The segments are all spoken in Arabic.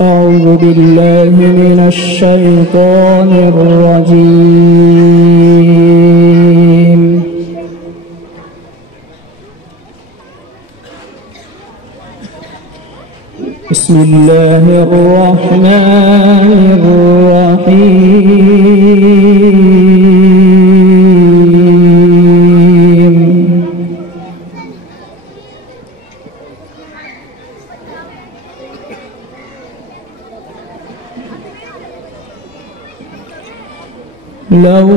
أعوذ بالله من الشيطان الرجيم. بسم الله الرحمن الرحيم. لو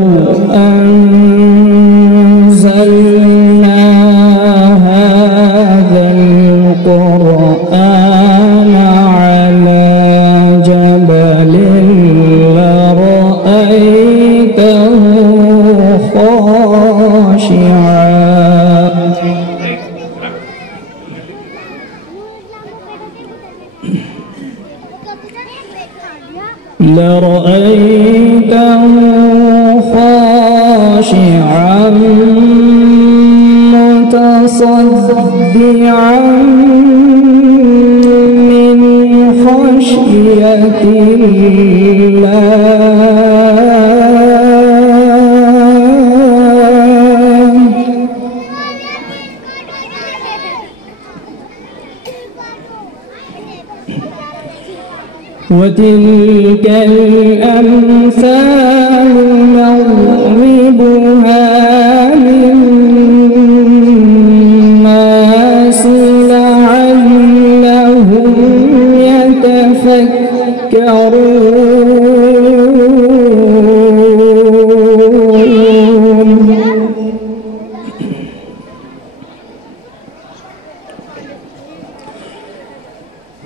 أنزلنا هذا القرآن على جبل لرأيته خاشعا متصدعا من خشية الله. وتلك الأمثال نضربها للناس لعلهم يتفكرون.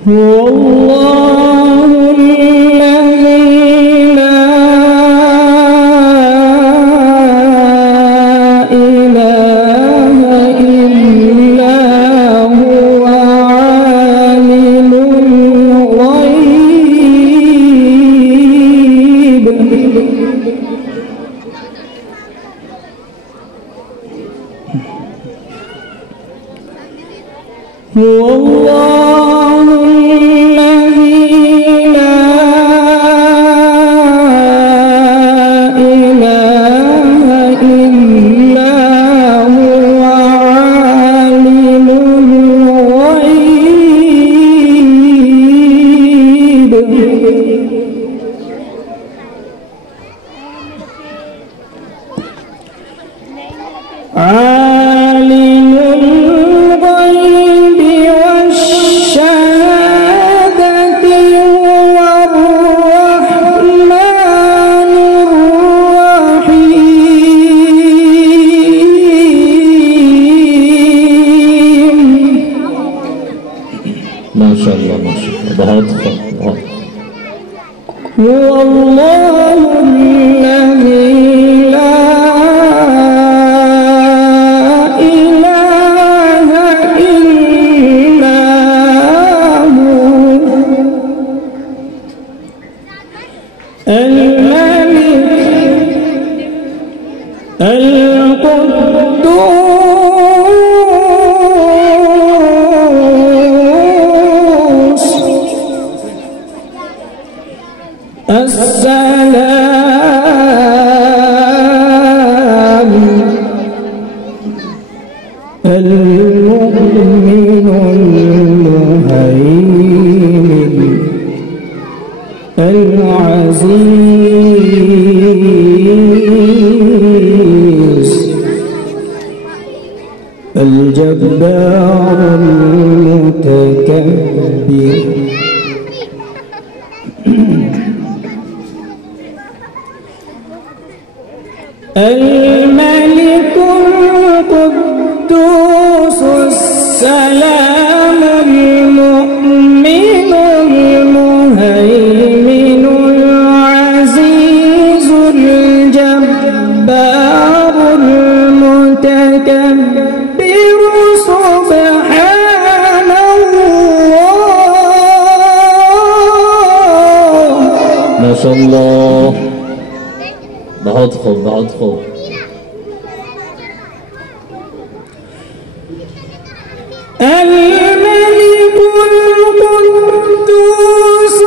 هو الله الذي لا إله إلا هو عالم الغيب. هو الله الذي لا إله إلا هو عالم الغيب. عالم الغيب والشهادة هو الرحمن الرحيم. ما شاء الله ما شاء الله. बहुत खूब. هو الله الذي لا إله إلا هو الملك القدوس السلام المؤمن المهيمن العزيز الجبار المتكبر. الملك القدوس السلام المؤمن المهيمن العزيز الجبار المتكبر سبحان الله. ما شاء الله. बहुत खूब बहुत खूब. الملك القدوس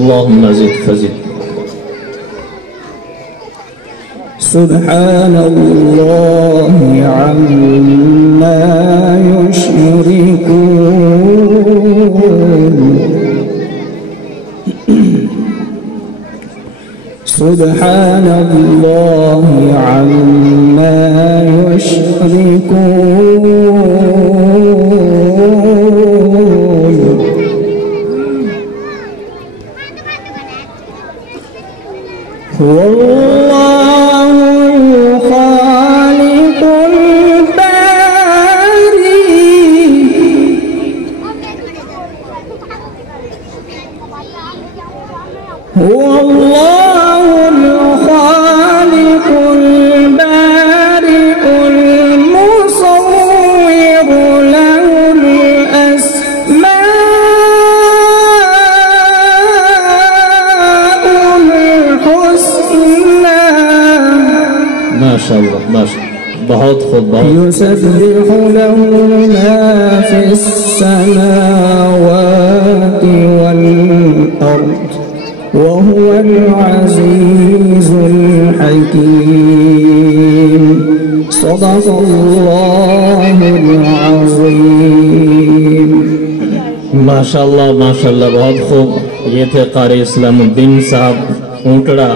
اللهم زد فزد. سبحان الله عما يشركون. سبحان الله عما يشركون. هو الله الخالق الباري. هو الله الخالق البارئ المصور له الأسماء الحسنى. ما شاء الله ما شاء الله. बहुत खूब बहुत. يسبح له ما في السماوات والأرض وهو العزيز الحكيم. صدق الله العظيم. माशाल्लाह माशाल्लाह बहुत खूब. ये थे कारी इस्लामुद्दीन साहब ऊंटड़ा